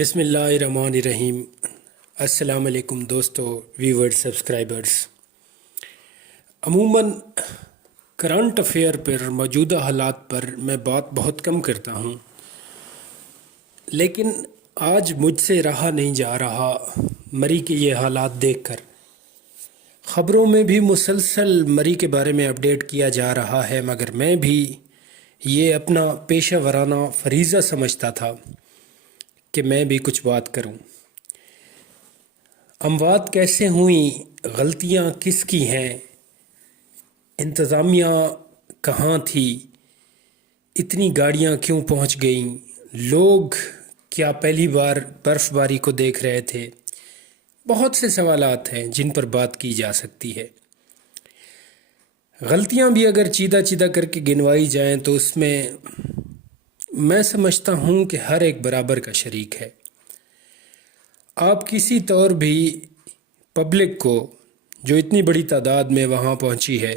بسم اللہ الرحمن الرحیم۔ السلام علیکم دوستو، ویورز، سبسکرائبرز۔ عموماً کرنٹ افیئر پر، موجودہ حالات پر میں بات بہت کم کرتا ہوں، لیکن آج مجھ سے رہا نہیں جا رہا مری کے یہ حالات دیکھ کر۔ خبروں میں بھی مسلسل مری کے بارے میں اپڈیٹ کیا جا رہا ہے، مگر میں بھی یہ اپنا پیشہ ورانہ فریضہ سمجھتا تھا کہ میں بھی کچھ بات کروں۔ اموات کیسے ہوئیں، غلطیاں کس کی ہیں، انتظامیہ کہاں تھی، اتنی گاڑیاں کیوں پہنچ گئیں، لوگ کیا پہلی بار برف باری کو دیکھ رہے تھے؟ بہت سے سوالات ہیں جن پر بات کی جا سکتی ہے۔ غلطیاں بھی اگر چیدہ چیدہ کر کے گنوائی جائیں تو اس میں سمجھتا ہوں کہ ہر ایک برابر کا شریک ہے۔ آپ کسی طور بھی پبلک کو، جو اتنی بڑی تعداد میں وہاں پہنچی ہے،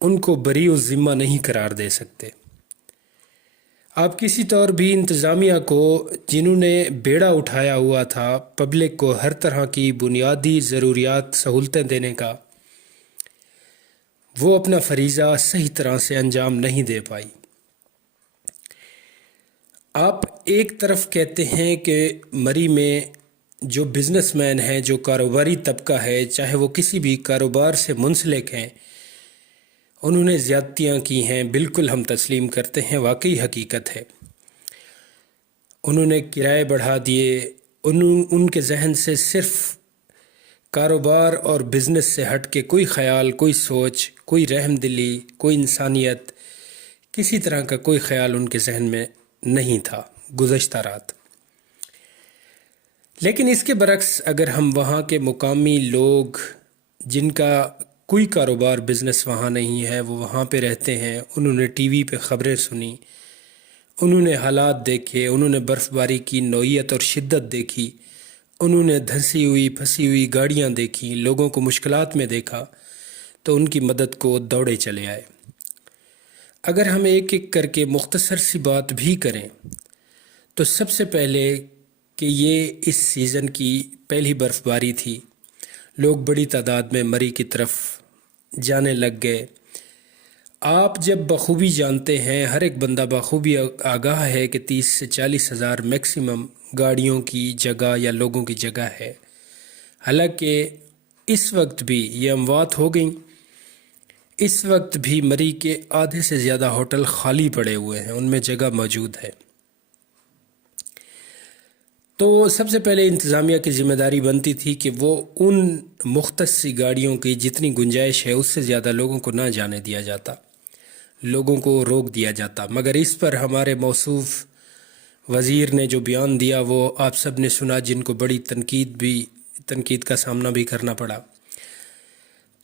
ان کو بری الذمہ نہیں قرار دے سکتے۔ آپ کسی طور بھی انتظامیہ کو، جنہوں نے بیڑا اٹھایا ہوا تھا پبلک کو ہر طرح کی بنیادی ضروریات سہولتیں دینے کا، وہ اپنا فریضہ صحیح طرح سے انجام نہیں دے پائی۔ آپ ایک طرف کہتے ہیں کہ مری میں جو بزنس مین ہیں، جو کاروباری طبقہ ہے، چاہے وہ کسی بھی کاروبار سے منسلک ہیں، انہوں نے زیادتیاں کی ہیں۔ بالکل ہم تسلیم کرتے ہیں، واقعی حقیقت ہے۔ انہوں نے کرائے بڑھا دیے، ان کے ذہن سے صرف کاروبار اور بزنس سے ہٹ کے کوئی خیال، کوئی سوچ، کوئی رحم دلی، کوئی انسانیت، کسی طرح کا کوئی خیال ان کے ذہن میں نہیں تھا گزشتہ رات۔ لیکن اس کے برعکس اگر ہم وہاں کے مقامی لوگ، جن کا کوئی کاروبار بزنس وہاں نہیں ہے، وہ وہاں پہ رہتے ہیں، انہوں نے ٹی وی پہ خبریں سنی، انہوں نے حالات دیکھے، انہوں نے برف باری کی نوعیت اور شدت دیکھی، انہوں نے دھنسی ہوئی پھنسی ہوئی گاڑیاں دیکھی، لوگوں کو مشکلات میں دیکھا، تو ان کی مدد کو دوڑے چلے آئے۔ اگر ہم ایک ایک کر کے مختصر سی بات بھی کریں تو سب سے پہلے کہ یہ اس سیزن کی پہلی برف باری تھی، لوگ بڑی تعداد میں مری کی طرف جانے لگ گئے۔ آپ جب بخوبی جانتے ہیں، ہر ایک بندہ بخوبی آگاہ ہے کہ 30 سے 40 ہزار میکسیمم گاڑیوں کی جگہ یا لوگوں کی جگہ ہے۔ حالانکہ اس وقت بھی یہ اموات ہو گئیں، اس وقت بھی مری کے آدھے سے زیادہ ہوٹل خالی پڑے ہوئے ہیں، ان میں جگہ موجود ہے۔ تو سب سے پہلے انتظامیہ کی ذمہ داری بنتی تھی کہ وہ ان مختص سی گاڑیوں کی جتنی گنجائش ہے، اس سے زیادہ لوگوں کو نہ جانے دیا جاتا، لوگوں کو روک دیا جاتا۔ مگر اس پر ہمارے موصوف وزیر نے جو بیان دیا، وہ آپ سب نے سنا، جن کو بڑی تنقید کا سامنا بھی کرنا پڑا۔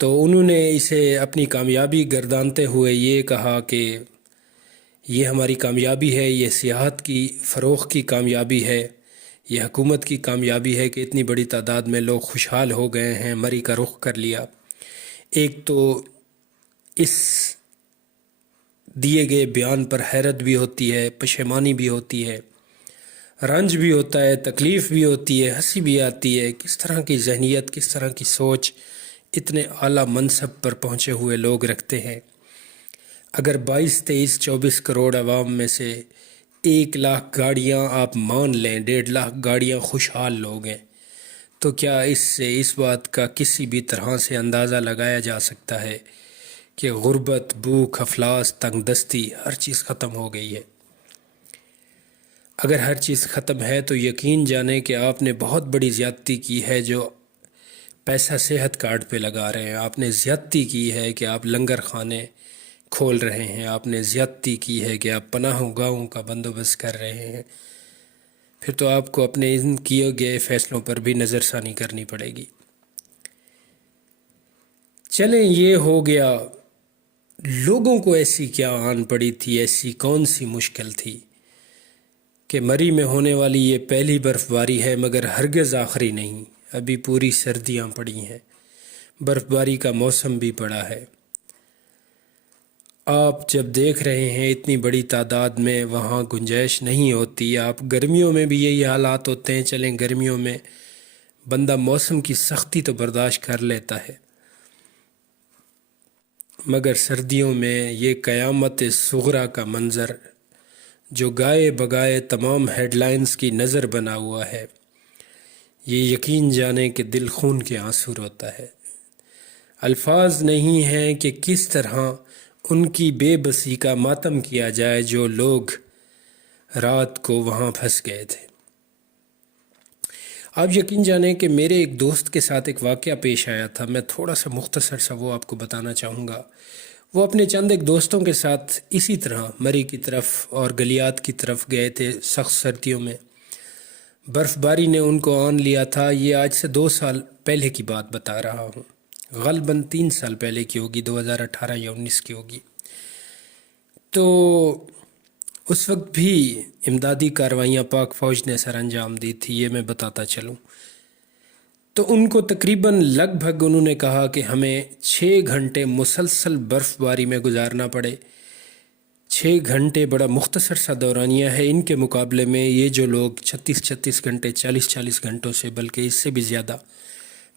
تو انہوں نے اسے اپنی کامیابی گردانتے ہوئے یہ کہا کہ یہ ہماری کامیابی ہے، یہ سیاحت کی فروغ کی کامیابی ہے، یہ حکومت کی کامیابی ہے کہ اتنی بڑی تعداد میں لوگ خوشحال ہو گئے ہیں، مری کا رخ کر لیا۔ ایک تو اس دیے گئے بیان پر حیرت بھی ہوتی ہے، پشیمانی بھی ہوتی ہے، رنج بھی ہوتا ہے، تکلیف بھی ہوتی ہے، ہنسی بھی آتی ہے۔ کس طرح کی ذہنیت، کس طرح کی سوچ اتنے اعلیٰ منصب پر پہنچے ہوئے لوگ رکھتے ہیں۔ اگر 22، 23، 24 کروڑ عوام میں سے 1 لاکھ گاڑیاں آپ مان لیں، 1.5 لاکھ گاڑیاں خوشحال لوگ ہیں، تو کیا اس بات کا کسی بھی طرح سے اندازہ لگایا جا سکتا ہے کہ غربت، بھوک، افلاس، تنگ دستی، ہر چیز ختم ہو گئی ہے؟ اگر ہر چیز ختم ہے تو یقین جانیں کہ آپ نے بہت بڑی زیادتی کی ہے جو پیسہ صحت کارڈ پہ لگا رہے ہیں۔ آپ نے زیادتی کی ہے کہ آپ لنگر خانے کھول رہے ہیں، آپ نے زیادتی کی ہے کہ آپ پناہ گاہوں کا بندوبست کر رہے ہیں۔ پھر تو آپ کو اپنے ان کیے گئے فیصلوں پر بھی نظر ثانی کرنی پڑے گی۔ چلیں، یہ ہو گیا۔ لوگوں کو ایسی کیا آن پڑی تھی، ایسی کون سی مشکل تھی کہ مری میں ہونے والی یہ پہلی برف باری ہے، مگر ہرگز آخری نہیں۔ ابھی پوری سردیاں پڑی ہیں، برف باری کا موسم بھی پڑا ہے۔ آپ جب دیکھ رہے ہیں اتنی بڑی تعداد میں وہاں گنجائش نہیں ہوتی. آپ گرمیوں میں بھی یہی حالات ہوتے ہیں. چلیں گرمیوں میں بندہ موسم کی سختی تو برداشت کر لیتا ہے، مگر سردیوں میں یہ قیامت صغریٰ کا منظر جو گائے بگائے تمام ہیڈ لائنز کی نظر بنا ہوا ہے، یہ یقین جانے کہ دل خون کے آنسو روتا ہے. الفاظ نہیں ہیں کہ کس طرح ان کی بے بسی کا ماتم کیا جائے جو لوگ رات کو وہاں پھنس گئے تھے. آپ یقین جانیں کہ میرے ایک دوست کے ساتھ ایک واقعہ پیش آیا تھا. میں تھوڑا سا مختصر سا وہ آپ کو بتانا چاہوں گا. وہ اپنے چند ایک دوستوں کے ساتھ اسی طرح مری کی طرف اور گلیات کی طرف گئے تھے. سخت سردیوں میں برف باری نے ان کو آن لیا تھا. یہ آج سے 2 سال پہلے کی بات بتا رہا ہوں، غالباً 3 سال پہلے کی ہوگی، 2018 یا 19 کی ہوگی. تو اس وقت بھی امدادی کارروائیاں پاک فوج نے سر انجام دی تھی، یہ میں بتاتا چلوں. تو ان کو تقریباً لگ بھگ انہوں نے کہا کہ ہمیں 6 گھنٹے مسلسل برف باری میں گزارنا پڑے. 6 گھنٹے بڑا مختصر سا دورانیہ ہے. ان کے مقابلے میں یہ جو لوگ 36 گھنٹے 40 گھنٹوں سے بلکہ اس سے بھی زیادہ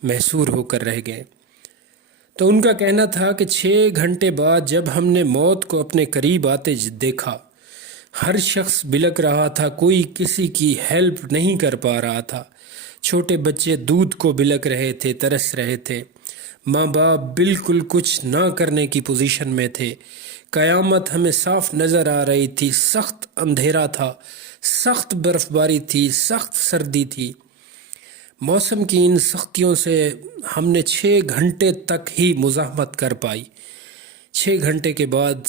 محصور ہو کر رہ گئے. تو ان کا کہنا تھا کہ 6 گھنٹے بعد جب ہم نے موت کو اپنے قریب آتے دیکھا، ہر شخص بلک رہا تھا، کوئی کسی کی ہیلپ نہیں کر پا رہا تھا. چھوٹے بچے دودھ کو بلک رہے تھے، ترس رہے تھے. ماں باپ بالکل کچھ نہ کرنے کی پوزیشن میں تھے. قیامت ہمیں صاف نظر آ رہی تھی. سخت اندھیرا تھا، سخت برف باری تھی، سخت سردی تھی. موسم کی ان سختیوں سے ہم نے 6 گھنٹے تک ہی مزاحمت کر پائی. 6 گھنٹے کے بعد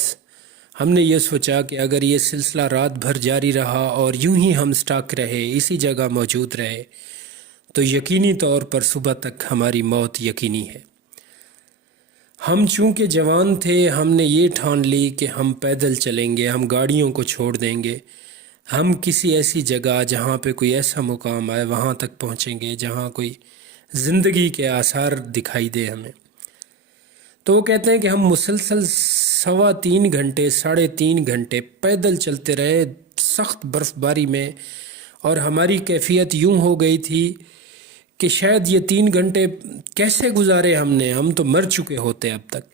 ہم نے یہ سوچا کہ اگر یہ سلسلہ رات بھر جاری رہا اور یوں ہی ہم سٹاک رہے، اسی جگہ موجود رہے، تو یقینی طور پر صبح تک ہماری موت یقینی ہے. ہم چونکہ جوان تھے، ہم نے یہ ٹھان لی کہ ہم پیدل چلیں گے، ہم گاڑیوں کو چھوڑ دیں گے، ہم کسی ایسی جگہ جہاں پہ کوئی ایسا مقام آئے وہاں تک پہنچیں گے جہاں کوئی زندگی کے آثار دکھائی دے ہمیں. تو وہ کہتے ہیں کہ ہم مسلسل 3.25 گھنٹے 3.5 گھنٹے پیدل چلتے رہے سخت برف باری میں، اور ہماری کیفیت یوں ہو گئی تھی کہ شاید یہ 3 گھنٹے کیسے گزارے ہم تو مر چکے ہوتے اب تک.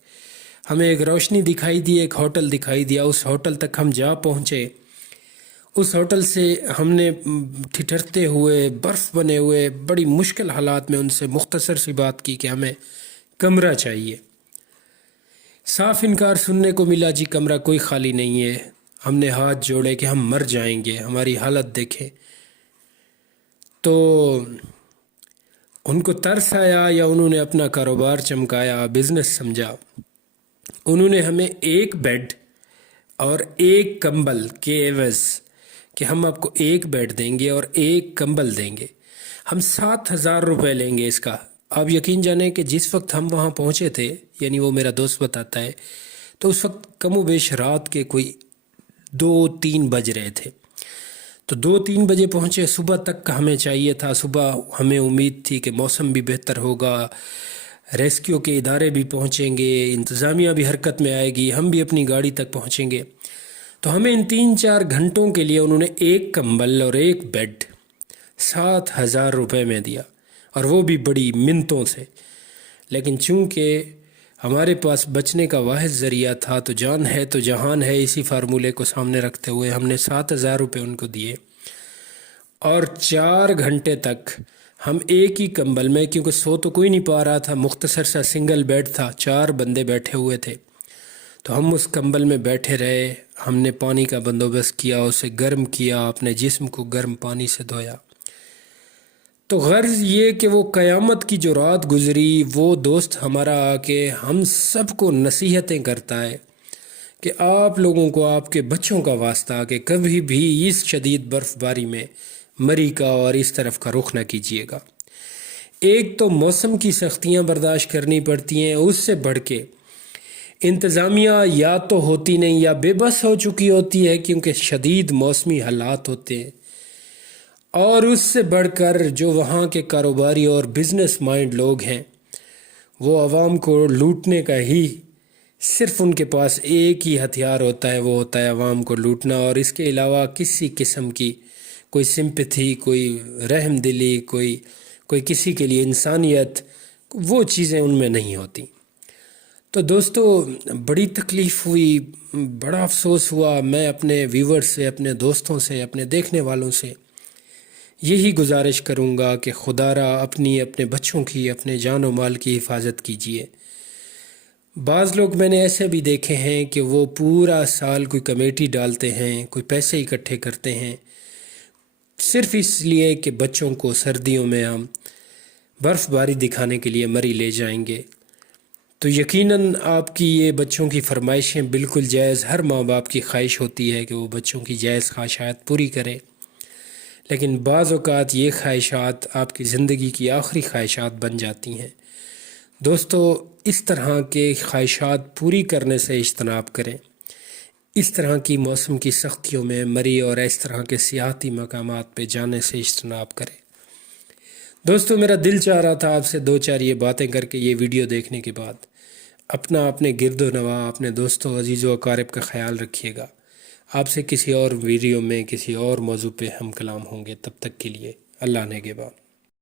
ہمیں ایک روشنی دکھائی دی، ایک ہوٹل دکھائی دیا، اس ہوٹل تک ہم جا پہنچے. اس ہوٹل سے ہم نے ٹھٹھرتے ہوئے برف بنے ہوئے بڑی مشکل حالات میں ان سے مختصر سی بات کی کہ ہمیں کمرہ چاہیے. صاف انکار سننے کو ملا، جی کمرہ کوئی خالی نہیں ہے. ہم نے ہاتھ جوڑے کہ ہم مر جائیں گے، ہماری حالت دیکھیں. تو ان کو ترس آیا یا انہوں نے اپنا کاروبار چمکایا، بزنس سمجھا. انہوں نے ہمیں ایک بیڈ اور ایک کمبل کے عوض کہ ہم آپ کو ایک بیڈ دیں گے اور ایک کمبل دیں گے، ہم 7,000 روپے لیں گے اس کا. آپ یقین جانیں کہ جس وقت ہم وہاں پہنچے تھے، یعنی وہ میرا دوست بتاتا ہے، تو اس وقت کم و بیش رات کے کوئی 2-3 بج رہے تھے. تو 2-3 بجے پہنچے. صبح تک کا ہمیں چاہیے تھا. صبح ہمیں امید تھی کہ موسم بھی بہتر ہوگا، ریسکیو کے ادارے بھی پہنچیں گے، انتظامیہ بھی حرکت میں آئے گی، ہم بھی اپنی گاڑی تک پہنچیں گے. تو ہمیں ان 3-4 گھنٹوں کے لیے انہوں نے ایک کمبل اور ایک بیڈ 7,000 روپے میں دیا، اور وہ بھی بڑی منتوں سے. لیکن چونکہ ہمارے پاس بچنے کا واحد ذریعہ تھا تو جان ہے تو جہان ہے، اسی فارمولے کو سامنے رکھتے ہوئے ہم نے 7,000 روپے ان کو دیے. اور 4 گھنٹے تک ہم ایک ہی کمبل میں، کیونکہ سو تو کوئی نہیں پا رہا تھا، مختصر سا سنگل بیڈ تھا، 4 بندے بیٹھے ہوئے تھے، تو ہم اس کمبل میں بیٹھے رہے. ہم نے پانی کا بندوبست کیا، اسے گرم کیا، اپنے جسم کو گرم پانی سے دھویا. تو غرض یہ کہ وہ قیامت کی جو رات گزری، وہ دوست ہمارا آ کے ہم سب کو نصیحتیں کرتا ہے کہ آپ لوگوں کو آپ کے بچوں کا واسطہ کہ کبھی بھی اس شدید برف باری میں مری کا اور اس طرف کا رخ نہ کیجیے گا. ایک تو موسم کی سختیاں برداشت کرنی پڑتی ہیں، اس سے بڑھ کے انتظامیہ یا تو ہوتی نہیں یا بے بس ہو چکی ہوتی ہے کیونکہ شدید موسمی حالات ہوتے ہیں، اور اس سے بڑھ کر جو وہاں کے کاروباری اور بزنس مائنڈ لوگ ہیں وہ عوام کو لوٹنے کا ہی صرف ان کے پاس ایک ہی ہتھیار ہوتا ہے، وہ ہوتا ہے عوام کو لوٹنا، اور اس کے علاوہ کسی قسم کی کوئی سمپتھی، کوئی رحم دلی، کوئی کسی کے لیے انسانیت، وہ چیزیں ان میں نہیں ہوتی۔ تو دوستو، بڑی تکلیف ہوئی، بڑا افسوس ہوا۔ میں اپنے ویورز سے، اپنے دوستوں سے، اپنے دیکھنے والوں سے یہی گزارش کروں گا کہ خدا را اپنے بچوں کی، اپنے جان و مال کی حفاظت کیجیے۔ بعض لوگ میں نے ایسے بھی دیکھے ہیں کہ وہ پورا سال کوئی کمیٹی ڈالتے ہیں، کوئی پیسے اکٹھے کرتے ہیں، صرف اس لیے کہ بچوں کو سردیوں میں ہم برف باری دکھانے کے لیے مری لے جائیں گے۔ تو یقیناً آپ کی یہ بچوں کی فرمائشیں بالکل جائز، ہر ماں باپ کی خواہش ہوتی ہے کہ وہ بچوں کی جائز خواہشات پوری کرے، لیکن بعض اوقات یہ خواہشات آپ کی زندگی کی آخری خواہشات بن جاتی ہیں۔ دوستو، اس طرح کے خواہشات پوری کرنے سے اجتناب کریں، اس طرح کی موسم کی سختیوں میں مری اور اس طرح کے سیاحتی مقامات پہ جانے سے اجتناب کریں۔ دوستو، میرا دل چاہ رہا تھا آپ سے دو چار یہ باتیں کر کے، یہ ویڈیو دیکھنے کے بعد اپنے گرد و نواح، اپنے دوستوں، عزیز و اقارب کا خیال رکھیے گا۔ آپ سے کسی اور ویڈیو میں کسی اور موضوع پہ ہم کلام ہوں گے، تب تک کے لیے اللہ نگہبان۔